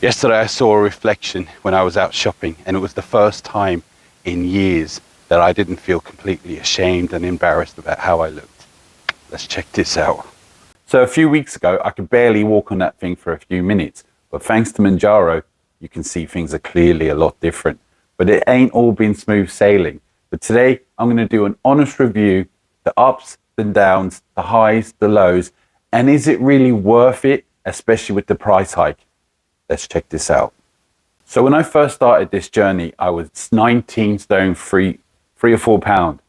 Yesterday I saw a reflection when I was out shopping, and it was the first time in years that I didn't feel completely ashamed and embarrassed about how I looked. Let's check this out. So a few weeks ago, I could barely walk on that thing for a few minutes, but thanks to Mounjaro, you can see things are clearly a lot different. But it ain't all been smooth sailing. But today, I'm going to do an honest review, the ups, the downs, the highs, the lows, and is it really worth it, especially with the price hike? Let's check this out. So when I first started this journey, I was 19 stone 3 or 4 pound.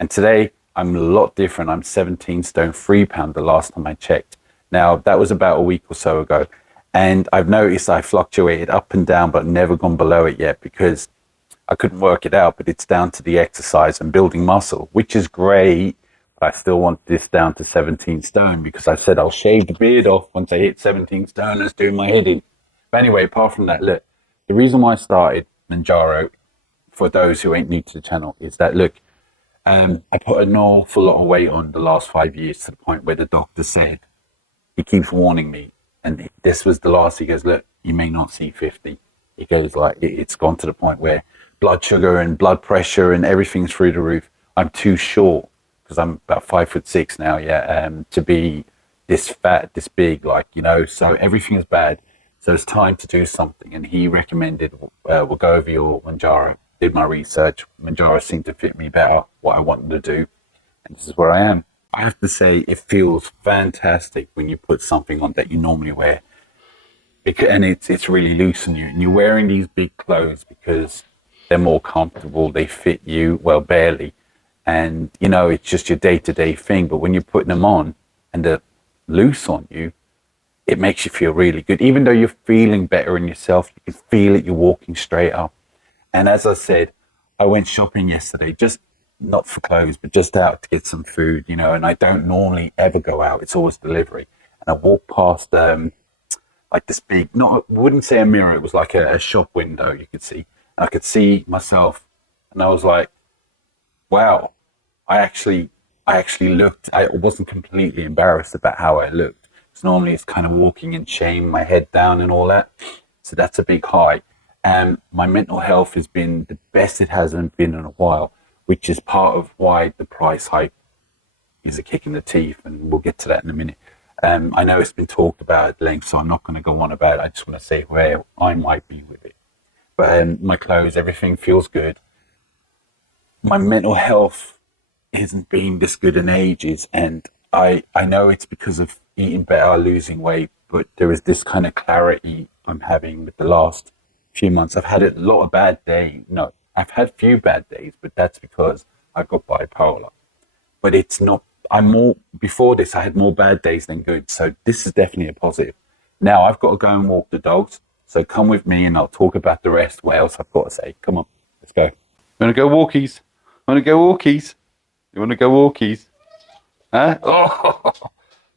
And today I'm a lot different. I'm 17 stone 3 pound the last time I checked. Now that was about a week or so ago. And I've noticed I fluctuated up and down, but never gone below it yet because I couldn't work it out. But it's down to the exercise and building muscle, which is great. But I still want this down to 17 stone because I said I'll shave the beard off once I hit 17 stone. Let's do my head in. But anyway, apart from that, look, the reason why I started Mounjaro, for those who ain't new to the channel, is that, look, I put an awful lot of weight on the last 5 years to the point where the doctor said, he keeps warning me, and this was the last, he goes, look, you may not see 50. He goes, like, it's gone to the point where blood sugar and blood pressure and everything's through the roof. I'm too short, because I'm about 5'6" now, to be this fat, this big, like, so everything is bad. So it's time to do something. And he recommended, we'll go over your Mounjaro. Did my research. Mounjaro seemed to fit me better, what I wanted to do. And this is where I am. I have to say, it feels fantastic when you put something on that you normally wear. And it's really loose on you. And you're wearing these big clothes because they're more comfortable. They fit you, well, barely. And, it's just your day-to-day thing. But when you're putting them on and they're loose on you, it makes you feel really good. Even though you're feeling better in yourself, you can feel it, you're walking straight up. And as I said, I went shopping yesterday, just not for clothes, but just out to get some food, and I don't normally ever go out. It's always delivery. And I walked past like this big, I wouldn't say a mirror, it was like a shop window you could see. And I could see myself and I was like, wow, I actually looked, I wasn't completely embarrassed about how I looked. So normally it's kind of walking in shame, my head down and all that. So that's a big high. And my mental health has been the best it hasn't been in a while, which is part of why the price hike is a kick in the teeth. And we'll get to that in a minute. I know it's been talked about at length, so I'm not going to go on about it. I just want to say where I might be with it. But my clothes, everything feels good. My mental health hasn't been this good in ages. And I know it's because of eating better, losing weight, but there is this kind of clarity I'm having with the last few months. I've had a lot of bad days. No, I've had few bad days, but that's because I've got bipolar. But it's not, before this, I had more bad days than good. So this is definitely a positive. Now I've got to go and walk the dogs. So come with me and I'll talk about the rest. What else I've got to say? Come on, let's go. You want to go walkies? Want to go walkies? You want to go walkies? Huh? Oh,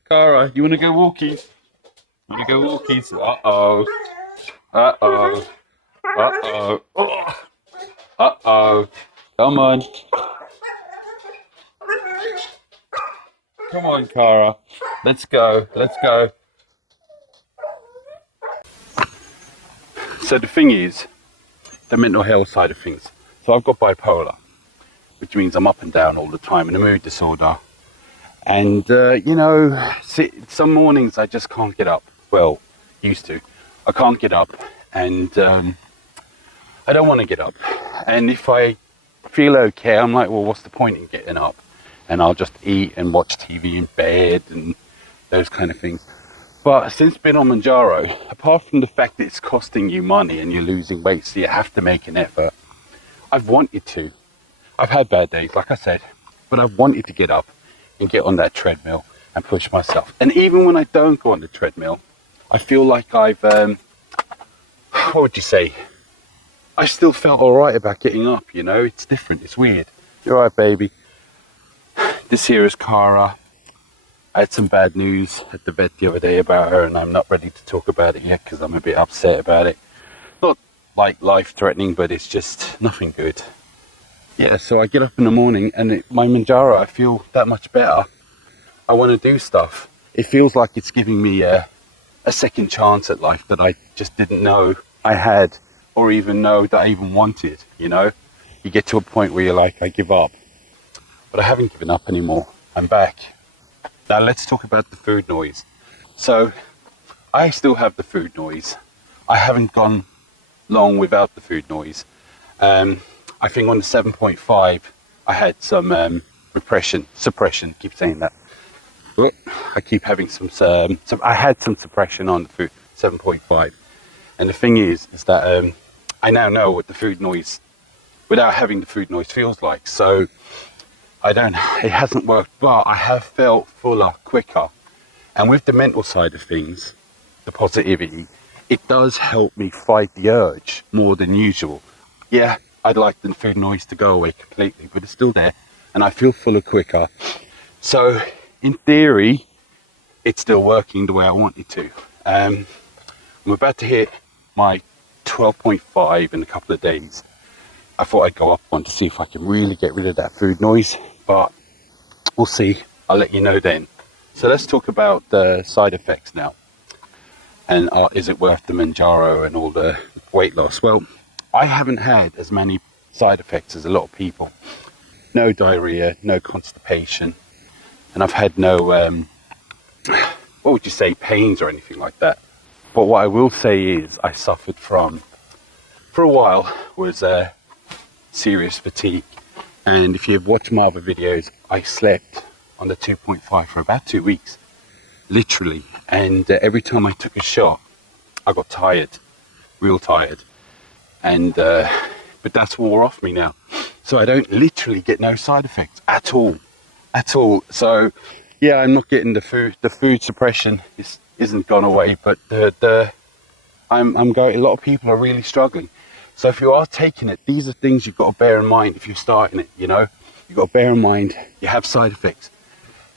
Cara, you want to go walkies? You want to go walkies? Uh-oh. Uh-oh. Uh-oh. Oh. Uh-oh. Come on. Come on, Cara. Let's go. Let's go. So the thing is, the mental health side of things. So I've got bipolar, which means I'm up and down all the time, and a mood disorder. And, some mornings I just can't get up. Well, used to. I can't get up, and I don't want to get up. And if I feel okay, I'm like, well, what's the point in getting up? And I'll just eat and watch TV in bed and those kind of things. But since being on Mounjaro, apart from the fact that it's costing you money and you're losing weight, so you have to make an effort, I've wanted to. I've had bad days, like I said, but I've wanted to get up and get on that treadmill and push myself. And even when I don't go on the treadmill, I feel like I've, what would you say? I still felt all right about getting up, It's different, it's weird. You're all right, baby. This here is Cara. I had some bad news at the vet the other day about her, and I'm not ready to talk about it yet because I'm a bit upset about it. Not like life-threatening, but it's just nothing good. Yeah, so I get up in the morning and my Mounjaro, I feel that much better. I want to do stuff. It feels like it's giving me a second chance at life that I just didn't know I had, or even know that I even wanted, you know? You get to a point where you're like, I give up. But I haven't given up anymore. I'm back. Now let's talk about the food noise. So I still have the food noise. I haven't gone long without the food noise. I think on the 7.5 I had some suppression, keep saying that. I keep having I had some suppression on the food 7.5. And the thing is that I now know what the food noise, without having the food noise, feels like. So it hasn't worked, but I have felt fuller, quicker. And with the mental side of things, the positivity, it does help me fight the urge more than usual. Yeah, I'd like the food noise to go away completely, but it's still there, and I feel fuller, quicker. So in theory, it's still working the way I want it to. I'm about to hit my 12.5 in a couple of days. I thought I'd go up one to see if I can really get rid of that food noise, but we'll see. I'll let you know then. So let's talk about the side effects now. And is it worth the Mounjaro and all the weight loss? Well, I haven't had as many side effects as a lot of people. No diarrhea, no constipation, and I've had no, what would you say, pains or anything like that. But what I will say is I suffered from, for a while, was serious fatigue. And if you've watched my other videos, I slept on the 2.5 for about 2 weeks, literally. And every time I took a shot, I got tired, real tired. And but that's wore off me now. So I don't literally get no side effects at all. So yeah, I'm not getting the food suppression isn't gone away, but I'm going, a lot of people are really struggling. So if you are taking it, these are things you've got to bear in mind if you're starting it, you know. You've got to bear in mind you have side effects.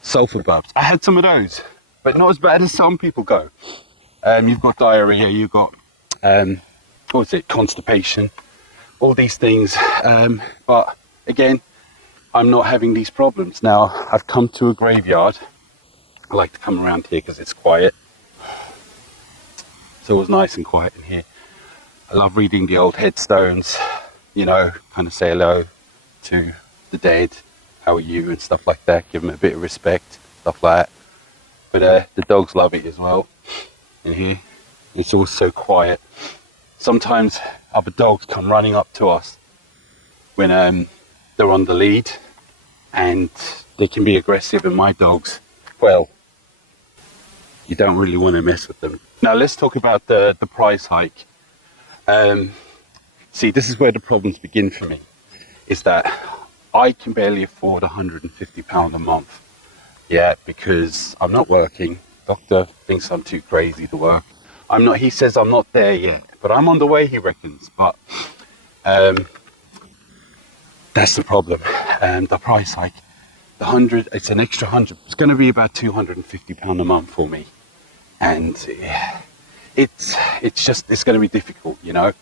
Sulfur bubs. I had some of those, but not as bad as some people go. You've got diarrhea, you've got constipation, all these things. But again, I'm not having these problems. Now, I've come to a graveyard. I like to come around here because it's quiet. It's always nice and quiet in here. I love reading the old headstones, you know, kind of say hello to the dead, how are you, and stuff like that. Give them a bit of respect, stuff like that. But the dogs love it as well in here. It's always so quiet. Sometimes other dogs come running up to us when they're on the lead, and they can be aggressive, and my dogs, well, you don't really want to mess with them. Now let's talk about the price hike. See, this is where the problems begin for me, is that I can barely afford £150 a month. Yeah, because I'm not working. Doctor thinks I'm too crazy to work. He says I'm not there yet, but I'm on the way, he reckons. But that's the problem. The price hike, it's an extra 100. It's going to be about £250 a month for me, and it's going to be difficult, you know.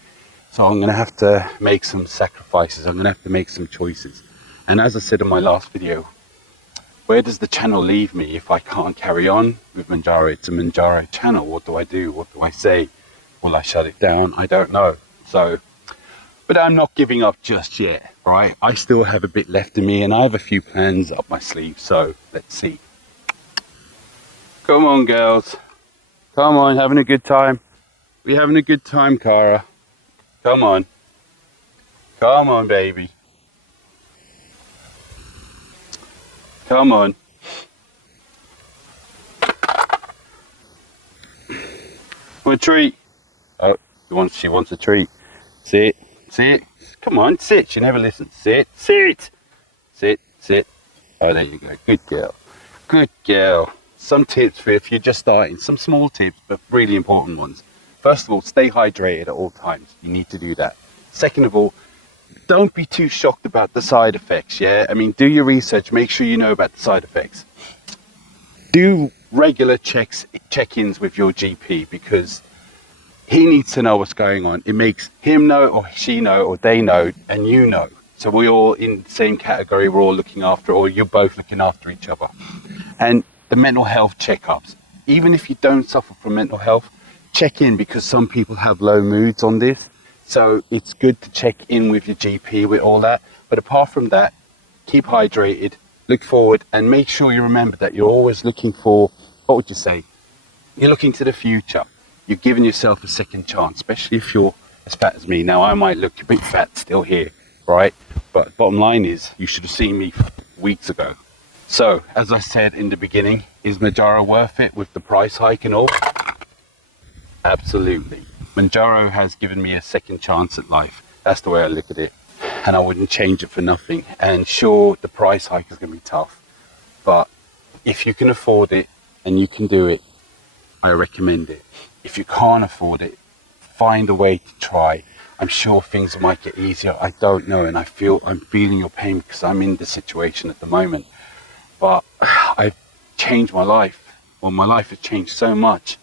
So I'm going to have to make some sacrifices. I'm going to have to make some choices. And as I said in my last video, where does the channel leave me if I can't carry on with Mounjaro? It's a Mounjaro channel. What do I do? What do I say? Will I shut it down? I don't know. So, but I'm not giving up just yet, right? I still have a bit left in me, and I have a few plans up my sleeve. So let's see. Come on, girls. Come on, having a good time. We having a good time, Cara. Come on. Come on, baby. Come on. Want a treat? Oh, she wants a treat. Sit. Come on, sit. She never listens. Sit. Oh, there you go. Good girl. Some tips for if you're just starting. Some small tips, but really important ones. First of all, stay hydrated at all times. You need to do that. Second of all, don't be too shocked about the side effects, yeah? I mean, do your research. Make sure you know about the side effects. Do regular check-ins with your GP, because he needs to know what's going on. It makes him know, or she know, or they know, and you know. So we're all in the same category. We're all looking after, or you're both looking after each other. And the mental health checkups. even if you don't suffer from mental health, check in, because some people have low moods on this. So it's good to check in with your GP with all that. But apart from that, keep hydrated, look forward, and make sure you remember that you're always looking for, what would you say? You're looking to the future. You're giving yourself a second chance, especially if you're as fat as me. Now, I might look a bit fat still here, right? But bottom line is, you should have seen me weeks ago. So, as I said in the beginning, is Mounjaro worth it with the price hike and all? Absolutely. Mounjaro has given me a second chance at life. That's the way I look at it. And I wouldn't change it for nothing. And sure, the price hike is going to be tough. But if you can afford it and you can do it, I recommend it. If you can't afford it, find a way to try. I'm sure things might get easier. I don't know. And I'm feeling your pain because I'm in this situation at the moment. But I've changed my life. Well, my life has changed so much.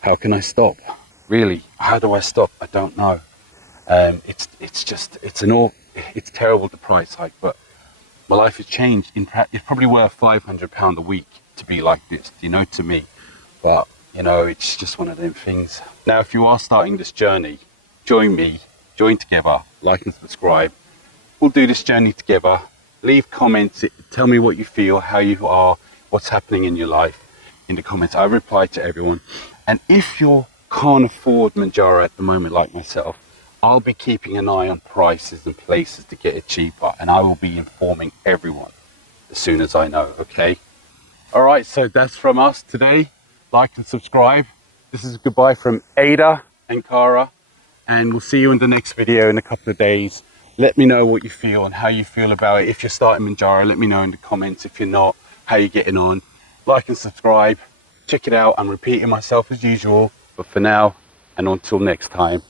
How can I stop? Really, how do I stop? I don't know. It's terrible, the price hike, but my life has changed. It's probably worth £500 a week to be like this, you know, to me. But, you know, it's just one of them things. Now, if you are starting this journey, join me, join together, like and subscribe. We'll do this journey together. Leave comments, tell me what you feel, how you are, what's happening in your life in the comments. I reply to everyone. And if you can't afford Mounjaro at the moment, like myself, I'll be keeping an eye on prices and places to get it cheaper, and I will be informing everyone as soon as I know, okay? All right, so that's from us today. Like and subscribe. This is a goodbye from Ada and Cara, and we'll see you in the next video in a couple of days. Let me know what you feel and how you feel about it. If you're starting Mounjaro, let me know in the comments. If you're not, how you're getting on. Like and subscribe. Check it out. I'm repeating myself as usual, but for now and until next time,